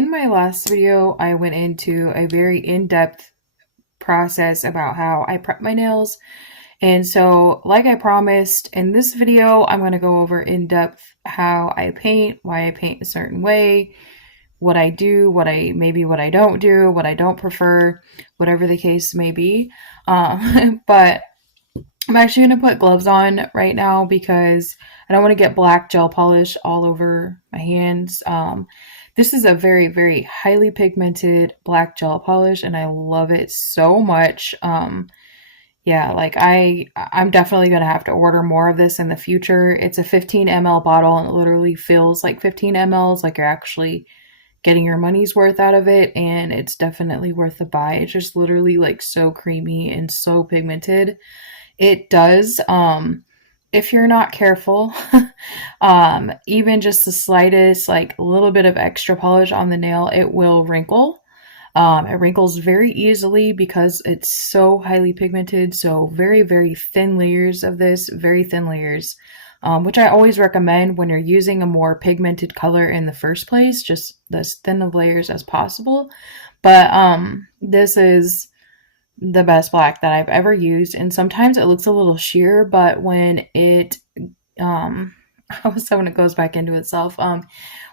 in my last video, I went into a very in-depth process about how I prep my nails. And so, like I promised, in this video, I'm going to go over in depth how I paint, why I paint a certain way, what I do, what I don't do, what I don't prefer, whatever the case may be. But I'm actually going to put gloves on right now because I don't want to get black gel polish all over my hands. This is a very, very highly pigmented black gel polish, and I love it so much. Yeah, like I'm definitely going to have to order more of this in the future. It's a 15 ml bottle, and it literally feels like 15 mLs, like you're actually getting your money's worth out of it, and it's definitely worth the buy. It's just literally like so creamy and so pigmented. It does, if you're not careful, even just the slightest, like a little bit of extra polish on the nail, it will wrinkle. It wrinkles very easily because it's so highly pigmented. So very, very thin layers of this, very thin layers, which I always recommend when you're using a more pigmented color in the first place, just as thin of layers as possible. But this is the best black that I've ever used, and sometimes it looks a little sheer, but when it so when it goes back into itself,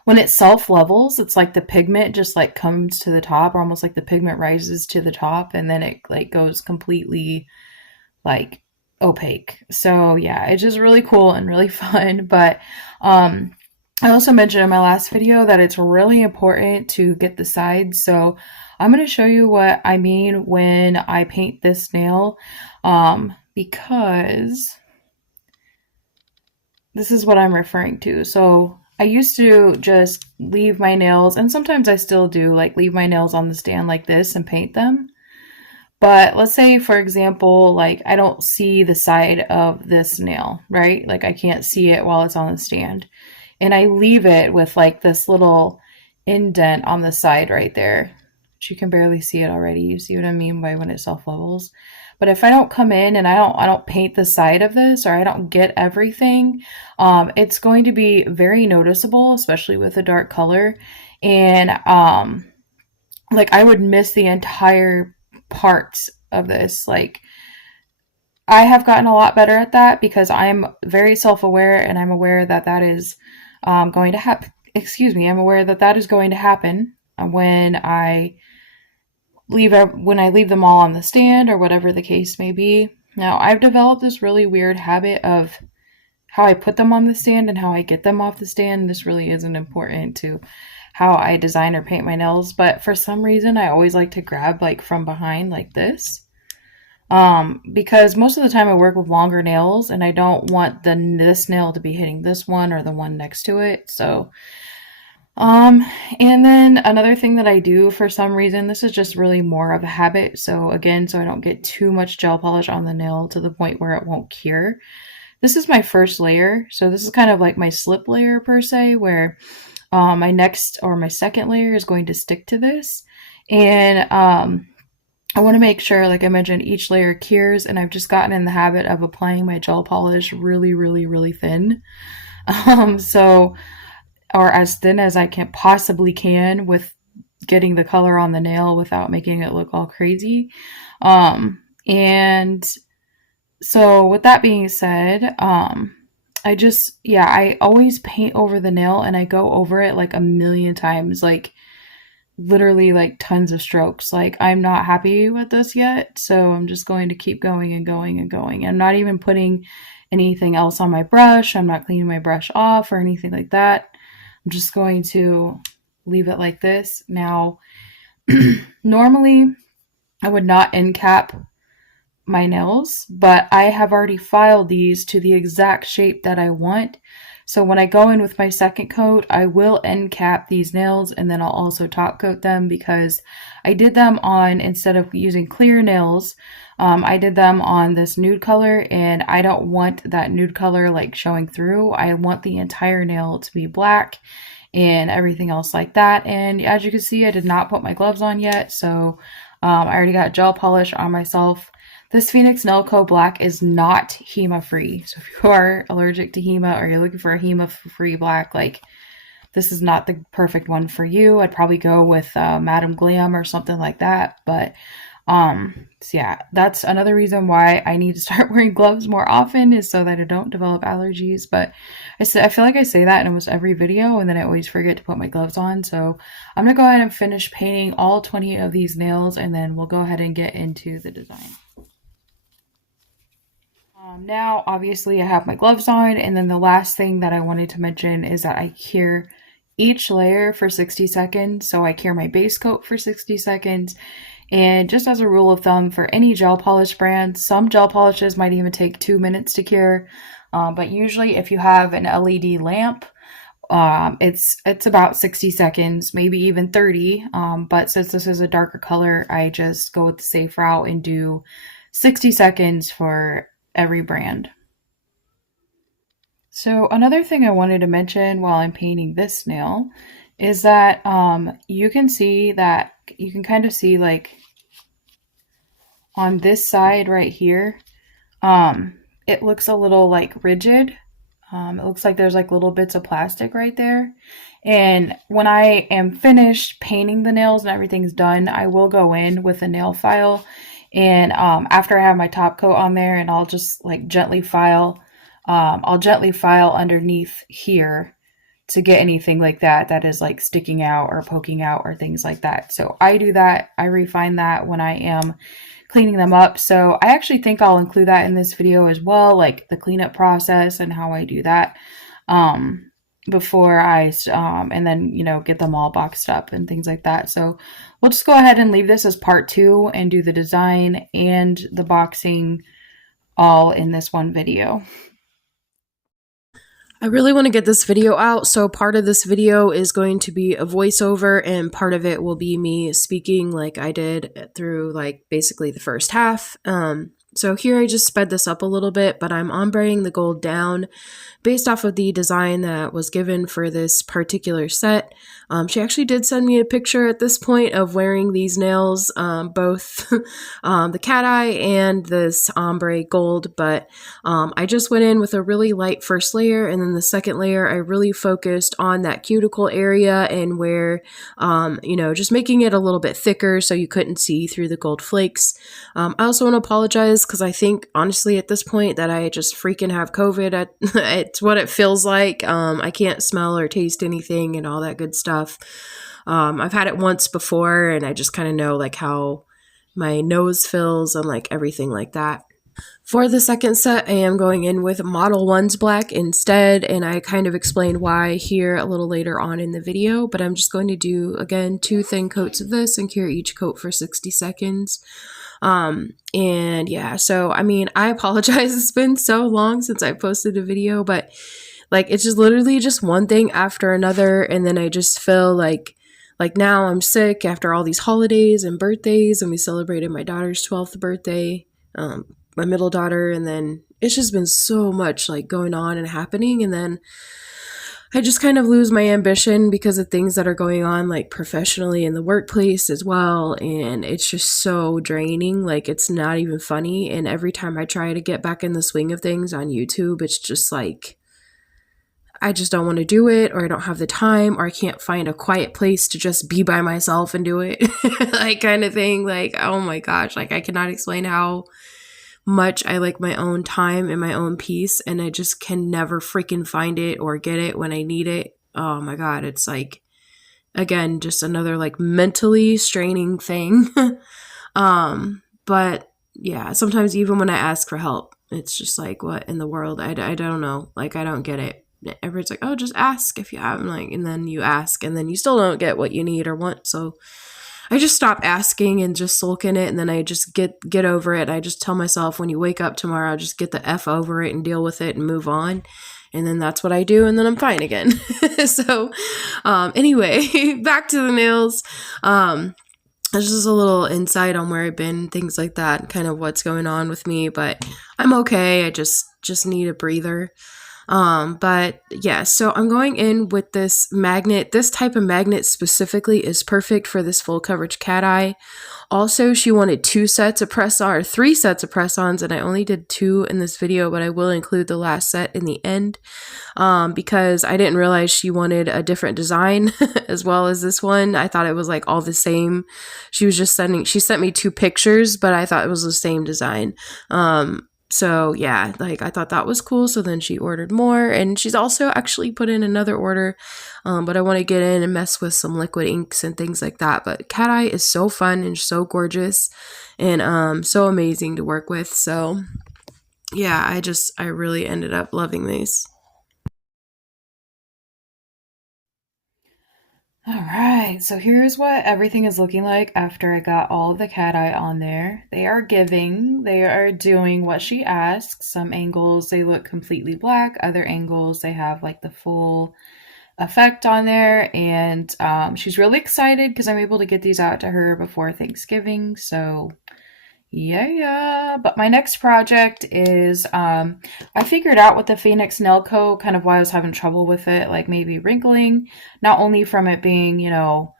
when it self levels, it's like the pigment just like comes to the top, or almost like the pigment rises to the top, and then it like goes completely like opaque. So yeah, it's just really cool and really fun. But I also mentioned in my last video that it's really important to get the sides. So I'm going to show you what I mean when I paint this nail, because this is what I'm referring to. So I used to just leave my nails, and sometimes I still do, like leave my nails on the stand like this and paint them. But let's say, for example, like I don't see the side of this nail, right? Like I can't see it while it's on the stand. And I leave it with like this little indent on the side right there. But you can barely see it already. You see what I mean by when it self-levels. But if I don't come in and I don't paint the side of this, or I don't get everything, it's going to be very noticeable, especially with a dark color. And like I would miss the entire parts of this. Like I have gotten a lot better at that because I'm very self-aware, and I'm aware that that is going to happen. Excuse me, I'm aware that that is going to happen when I leave them all on the stand, or whatever the case may be. Now, I've developed this really weird habit of how I put them on the stand and how I get them off the stand. This really isn't important to how I design or paint my nails, but for some reason I always like to grab like from behind like this. Because most of the time I work with longer nails, and I don't want this nail to be hitting this one or the one next to it. So and then another thing that I do for some reason, this is just really more of a habit. So again, so I don't get too much gel polish on the nail to the point where it won't cure. This is my first layer. So this is kind of like my slip layer per se, where my next or my second layer is going to stick to this. And I want to make sure, like I mentioned, each layer cures, and I've just gotten in the habit of applying my gel polish really, really, really thin. Or as thin as I can possibly can, with getting the color on the nail without making it look all crazy. And so with that being said, I always paint over the nail, and I go over it like a million times, like literally like tons of strokes. Like I'm not happy with this yet, so I'm just going to keep going and going and going. I'm not even putting anything else on my brush. I'm not cleaning my brush off or anything like that. I'm just going to leave it like this. Now, normally I would not end cap my nails, but I have already filed these to the exact shape that I want. So when I go in with my second coat, I will end cap these nails, and then I'll also top coat them, because I did them on, instead of using clear nails, I did them on this nude color, and I don't want that nude color like showing through. I want the entire nail to be black and everything else like that. And as you can see, I did not put my gloves on yet, so I already got gel polish on myself. This Phoenix Nail Co. Black is not HEMA free. So if you are allergic to HEMA, or you're looking for a HEMA free black, like this is not the perfect one for you. I'd probably go with Madam Glam or something like that. But so yeah, that's another reason why I need to start wearing gloves more often, is so that I don't develop allergies. But I feel like I say that in almost every video, and then I always forget to put my gloves on. So I'm gonna go ahead and finish painting all 20 of these nails, and then we'll go ahead and get into the design. Now, obviously, I have my gloves on, and then the last thing that I wanted to mention is that I cure each layer for 60 seconds. So I cure my base coat for 60 seconds. And just as a rule of thumb for any gel polish brand, some gel polishes might even take 2 minutes to cure. But usually if you have an LED lamp, it's about 60 seconds, maybe even 30. But since this is a darker color, I just go with the safe route and do 60 seconds for every brand. So another thing I wanted to mention while I'm painting this nail is that you can see that you can kind of see, like, on this side right here, it looks a little like rigid. It looks like there's like little bits of plastic right there. And when I am finished painting the nails and everything's done, I will go in with a nail file. And after I have my top coat on there, and I'll just like gently file, I'll gently file underneath here to get anything like that is like sticking out or poking out or things like that. So I do that. I refine that when I am cleaning them up. So I actually think I'll include that in this video as well, like the cleanup process and how I do that before I, and then, you know, get them all boxed up and things like that. So we'll just go ahead and leave this as part 2 and do the design and the boxing all in this one video. I really want to get this video out, so part of this video is going to be a voiceover and part of it will be me speaking like I did through like basically the first half. So here I just sped this up a little bit, but I'm ombreing the gold down based off of the design that was given for this particular set. She actually did send me a picture at this point of wearing these nails, both the cat eye and this ombre gold, but I just went in with a really light first layer, and then the second layer I really focused on that cuticle area and where, you know, just making it a little bit thicker so you couldn't see through the gold flakes. I also want to apologize because I think honestly at this point that I just freaking have COVID. It's what it feels like. I can't smell or taste anything and all that good stuff. I've had it once before and I just kind of know like how my nose feels and like everything like that. For the second set, I am going in with Model 1's black instead, and I kind of explain why here a little later on in the video, but I'm just going to do, again, 2 thin coats of this and cure each coat for 60 seconds. And yeah, so I mean, I apologize, it's been so long since I posted a video, but like it's just literally just one thing after another, and then I just feel like now I'm sick after all these holidays and birthdays, and we celebrated my daughter's 12th birthday, my middle daughter, and then it's just been so much like going on and happening, and then I just kind of lose my ambition because of things that are going on like professionally in the workplace as well, and it's just so draining, like it's not even funny. And every time I try to get back in the swing of things on YouTube, it's just like I just don't want to do it, or I don't have the time, or I can't find a quiet place to just be by myself and do it like kind of thing. Like, oh my gosh, like I cannot explain how much I like my own time and my own peace, and I just can never freaking find it or get it when I need it. Oh my god, it's like, again, just another like mentally straining thing. But yeah, sometimes even when I ask for help, it's just like, what in the world? I don't know, like I don't get it. Everyone's like, oh, just ask if you have, like, and then you ask and then you still don't get what you need or want. So I just stop asking and just sulk in it, and then I just get over it. I just tell myself, when you wake up tomorrow, just get the F over it and deal with it and move on. And then that's what I do, and then I'm fine again. So anyway, back to the nails. There's just a little insight on where I've been, things like that, kind of what's going on with me, but I'm okay. I just need a breather. But yeah, so I'm going in with this magnet. This type of magnet specifically is perfect for this full coverage cat eye. Also, she wanted 2 sets of press-on, or 3 sets of press-ons, and I only did 2 in this video, but I will include the last set in the end, because I didn't realize she wanted a different design as well as this one. I thought it was like all the same. She sent me 2 pictures, but I thought it was the same design. So yeah, like I thought that was cool. So then she ordered more, and she's also actually put in another order. But I want to get in and mess with some liquid inks and things like that. But cat eye is so fun and so gorgeous and so amazing to work with. So yeah, I really ended up loving these. All right, so here's what everything is looking like after I got all of the cat eye on there. They are giving, they are doing what she asks. Some angles, they look completely black. Other angles, they have like the full effect on there. And she's really excited because I'm able to get these out to her before Thanksgiving. So yeah. But my next project is, I figured out with the Phoenix Nail Co. kind of why I was having trouble with it, like maybe wrinkling, not only from it being, you know,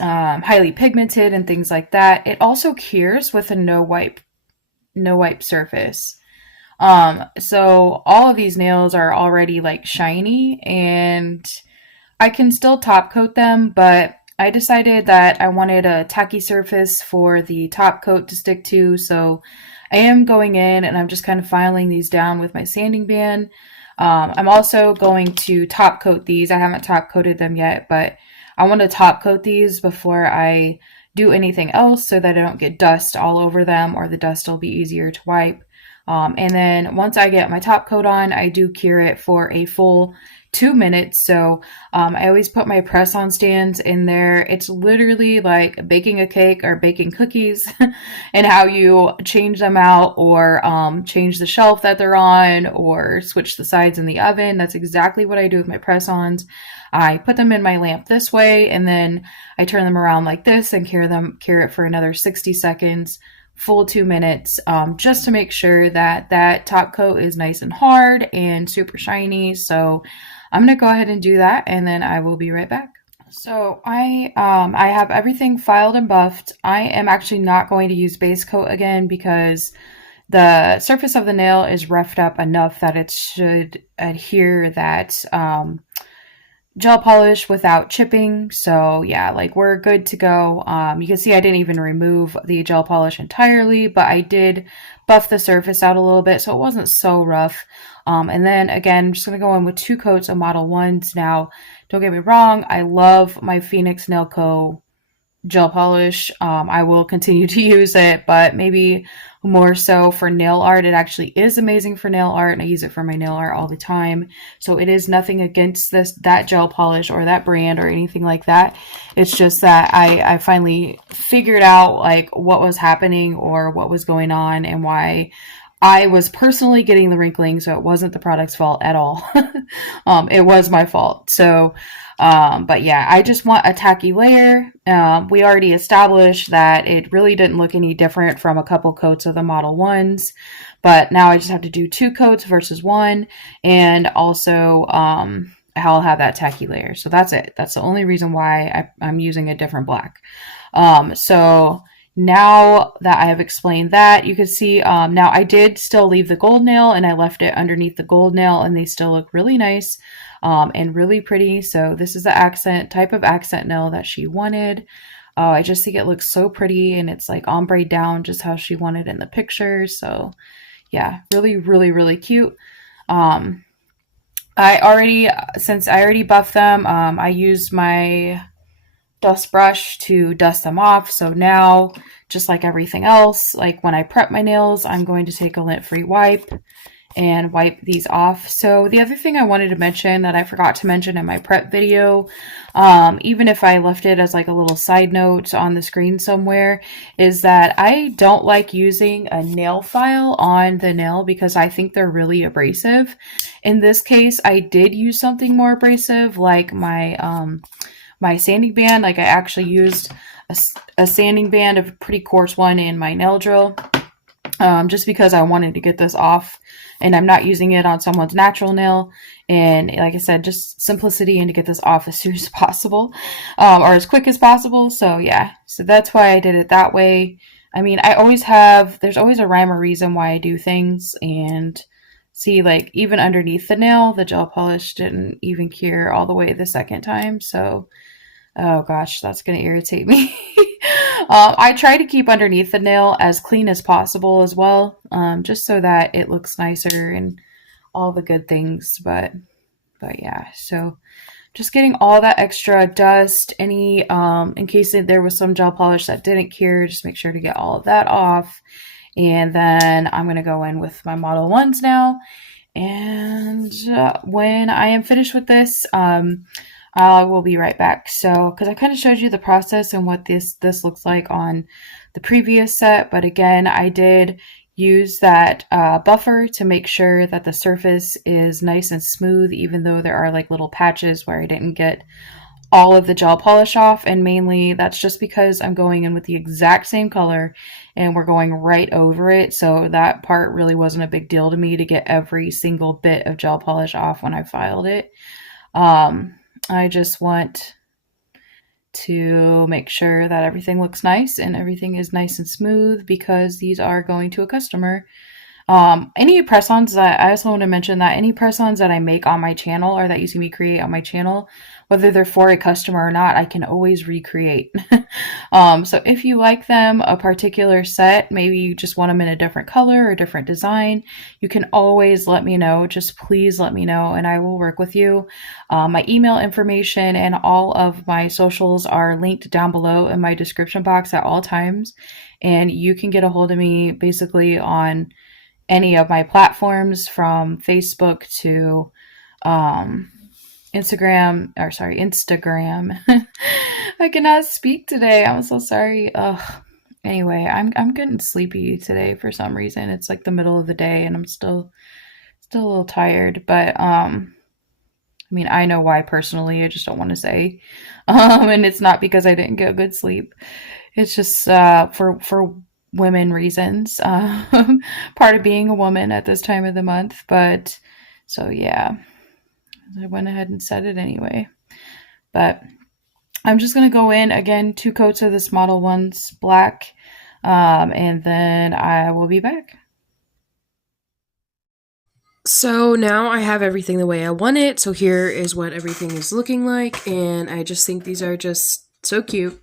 highly pigmented and things like that. It also cures with a no wipe surface. So all of these nails are already like shiny, and I can still top coat them, but I decided that I wanted a tacky surface for the top coat to stick to, so I am going in and I'm just kind of filing these down with my sanding band. I'm also going to top coat these. I haven't top coated them yet, but I want to top coat these before I do anything else so that I don't get dust all over them, or the dust will be easier to wipe. And then once I get my top coat on, I do cure it for a full 2 minutes. So I always put my press-on stands in there. It's literally like baking a cake or baking cookies and how you change them out, or change the shelf that they're on, or switch the sides in the oven. That's exactly what I do with my press-ons. I put them in my lamp this way, and then I turn them around like this and cure it for another 60 seconds, full 2 minutes, just to make sure that that top coat is nice and hard and super shiny. So I'm going to go ahead and do that, and then I will be right back. So I have everything filed and buffed. I am actually not going to use base coat again because the surface of the nail is roughed up enough that it should adhere that gel polish without chipping. So yeah, like we're good to go. You can see I didn't even remove the gel polish entirely, but I did buff the surface out a little bit so it wasn't so rough. And then again, I'm just going to go in with 2 coats of Model 1s. Now, don't get me wrong, I love my Phoenix Nail Co. gel polish. I will continue to use it, but maybe more so for nail art. It actually is amazing for nail art, and I use it for my nail art all the time. So it is nothing against that gel polish or that brand or anything like that. It's just that I finally figured out like what was happening or what was going on and why I was personally getting the wrinkling. So it wasn't the product's fault at all. It was my fault. So but yeah, I just want a tacky layer. We already established that it really didn't look any different from a couple coats of the Model 1s, but now I just have to do 2 coats versus 1, and also I'll have that tacky layer. So that's it. That's the only reason why I'm using a different black. So now that I have explained that, you can see now I did still leave the gold nail, and I left it underneath the gold nail, and they still look really nice. And really pretty. So this is the type of accent nail that she wanted. I just think it looks so pretty, and it's like ombre down just how she wanted in the picture. So yeah, really cute. Since I already buffed them, I used my dust brush to dust them off. So now, just like everything else, like when I prep my nails, I'm going to take a lint-free wipe and wipe these off. So the other thing I wanted to mention that I forgot to mention in my prep video, even if I left it as like a little side note on the screen somewhere, is that I don't like using a nail file on the nail because I think they're really abrasive. In this case, I did use something more abrasive, like my my sanding band. Like I actually used a sanding band, a pretty coarse one, in my nail drill. just because I wanted to get this off, and I'm not using it on someone's natural nail. And like I said, just simplicity and to get this off as soon as possible, or as quick as possible. So yeah, so that's why I did it that way. I mean, there's always a rhyme or reason why I do things. And see, like, even underneath the nail, the gel polish didn't even cure all the way the second time. So, oh gosh, that's going to irritate me. I try to keep underneath the nail as clean as possible as well, just so that it looks nicer and all the good things. But yeah, so just getting all that extra dust, any in case there was some gel polish that didn't cure, just make sure to get all of that off. And then I'm going to go in with my Model 1s now. And when I am finished with this, I will be right back. So, because I kind of showed you the process and what this looks like on the previous set, but again, I did use that buffer to make sure that the surface is nice and smooth, even though there are like little patches where I didn't get all of the gel polish off. And mainly that's just because I'm going in with the exact same color and we're going right over it. So that part really wasn't a big deal to me to get every single bit of gel polish off when I filed it. I just want to make sure that everything looks nice and everything is nice and smooth, because these are going to a customer. Any press-ons that I also want to mention that any press-ons that I make on my channel or that you see me create on my channel, whether they're for a customer or not, I can always recreate. So if you like them, a particular set, maybe you just want them in a different color or different design, you can always let me know. Just please let me know and I will work with you. My email information and all of my socials are linked down below in my description box at all times. And you can get a hold of me basically on any of my platforms, from Facebook to Instagram. I cannot speak today. I'm so sorry. Anyway, I'm getting sleepy today for some reason. It's like the middle of the day and I'm still a little tired, but I mean, I know why personally. I just don't want to say. And it's not because I didn't get good sleep. It's just for women reasons. Part of being a woman at this time of the month. But so yeah, I went ahead and said it anyway. But I'm just going to go in again, 2 coats of this Model 1's black, and then I will be back. So now I have everything the way I want it. So here is what everything is looking like. And I just think these are just so cute.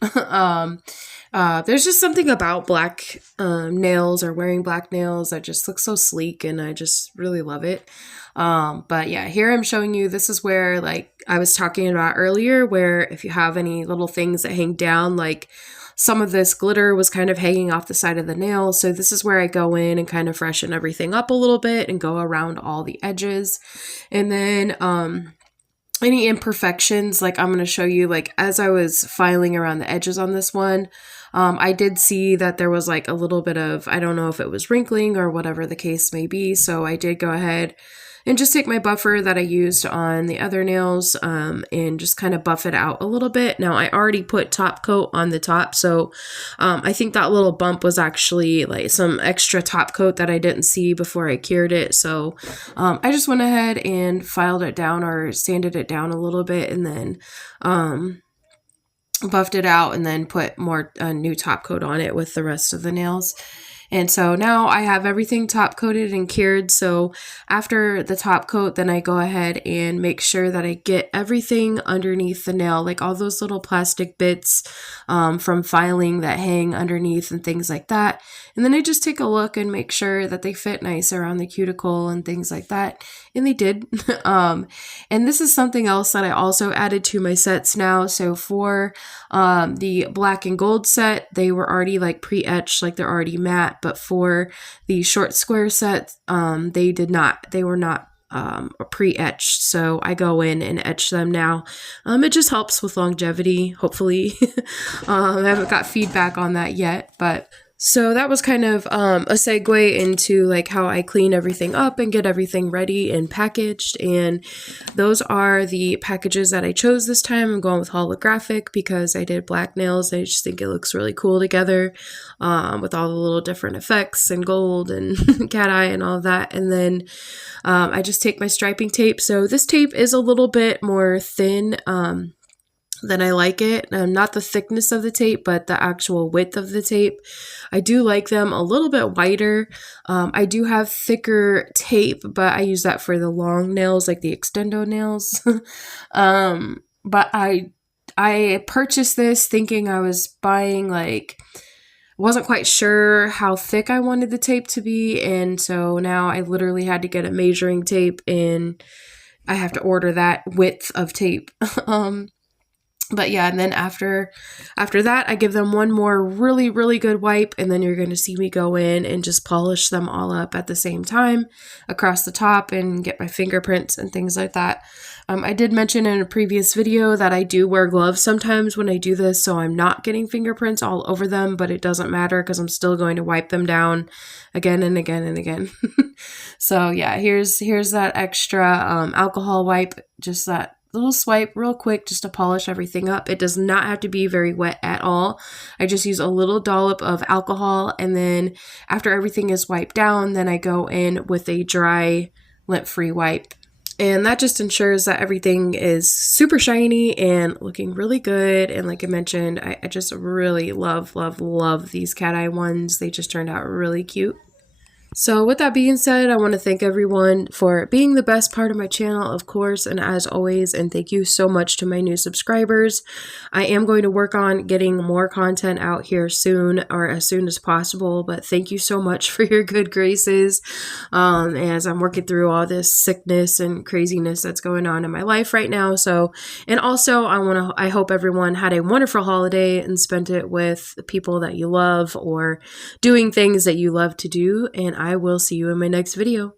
There's just something about black nails, or wearing black nails, that just looks so sleek, and I just really love it. But yeah, here I'm showing you, this is where, like I was talking about earlier, where if you have any little things that hang down, like some of this glitter was kind of hanging off the side of the nail. So this is where I go in and kind of freshen everything up a little bit and go around all the edges. And then any imperfections, like I'm going to show you, like as I was filing around the edges on this one, I did see that there was like a little bit of, I don't know if it was wrinkling or whatever the case may be. So I did go ahead and just take my buffer that I used on the other nails and just kind of buff it out a little bit. Now I already put top coat on the top, so I think that little bump was actually like some extra top coat that I didn't see before I cured it. So I just went ahead and filed it down, or sanded it down a little bit, and then buffed it out, and then put more new top coat on it with the rest of the nails. And so now I have everything top coated and cured. So after the top coat, then I go ahead and make sure that I get everything underneath the nail, like all those little plastic bits from filing that hang underneath and things like that. And then I just take a look and make sure that they fit nice around the cuticle and things like that. And they did. And this is something else that I also added to my sets now. So for the black and gold set, they were already like pre-etched, like they're already matte. But for the short square set, they were not pre-etched. So I go in and etch them now. It just helps with longevity, hopefully. I haven't got feedback on that yet, but So that was kind of a segue into like how I clean everything up and get everything ready and packaged. And those are the packages that I chose this time. I'm going with holographic because I did black nails. I just think it looks really cool together with all the little different effects and gold and cat eye and all of that. And then I just take my striping tape. So this tape is a little bit more thin then I like it. Not the thickness of the tape, but the actual width of the tape. I do like them a little bit wider. I do have thicker tape, but I use that for the long nails, like the extendo nails. But I purchased this thinking I was buying like, wasn't quite sure how thick I wanted the tape to be, and so now I literally had to get a measuring tape and I have to order that width of tape. But yeah, and then after that, I give them one more really, really good wipe, and then you're going to see me go in and just polish them all up at the same time across the top and get my fingerprints and things like that. I did mention in a previous video that I do wear gloves sometimes when I do this, so I'm not getting fingerprints all over them, but it doesn't matter because I'm still going to wipe them down again and again and again. So yeah, here's that extra alcohol wipe, just that little swipe real quick just to polish everything up. It does not have to be very wet at all. I just use a little dollop of alcohol, and then after everything is wiped down, then I go in with a dry lint-free wipe. And that just ensures that everything is super shiny and looking really good. And like I mentioned, I just really love these cat eye ones. They just turned out really cute. So with that being said, I want to thank everyone for being the best part of my channel, of course, and as always, and thank you so much to my new subscribers. I am going to work on getting more content out here soon, or as soon as possible, but thank you so much for your good graces as I'm working through all this sickness and craziness that's going on in my life right now. So, and also I hope everyone had a wonderful holiday and spent it with people that you love or doing things that you love to do, and I will see you in my next video.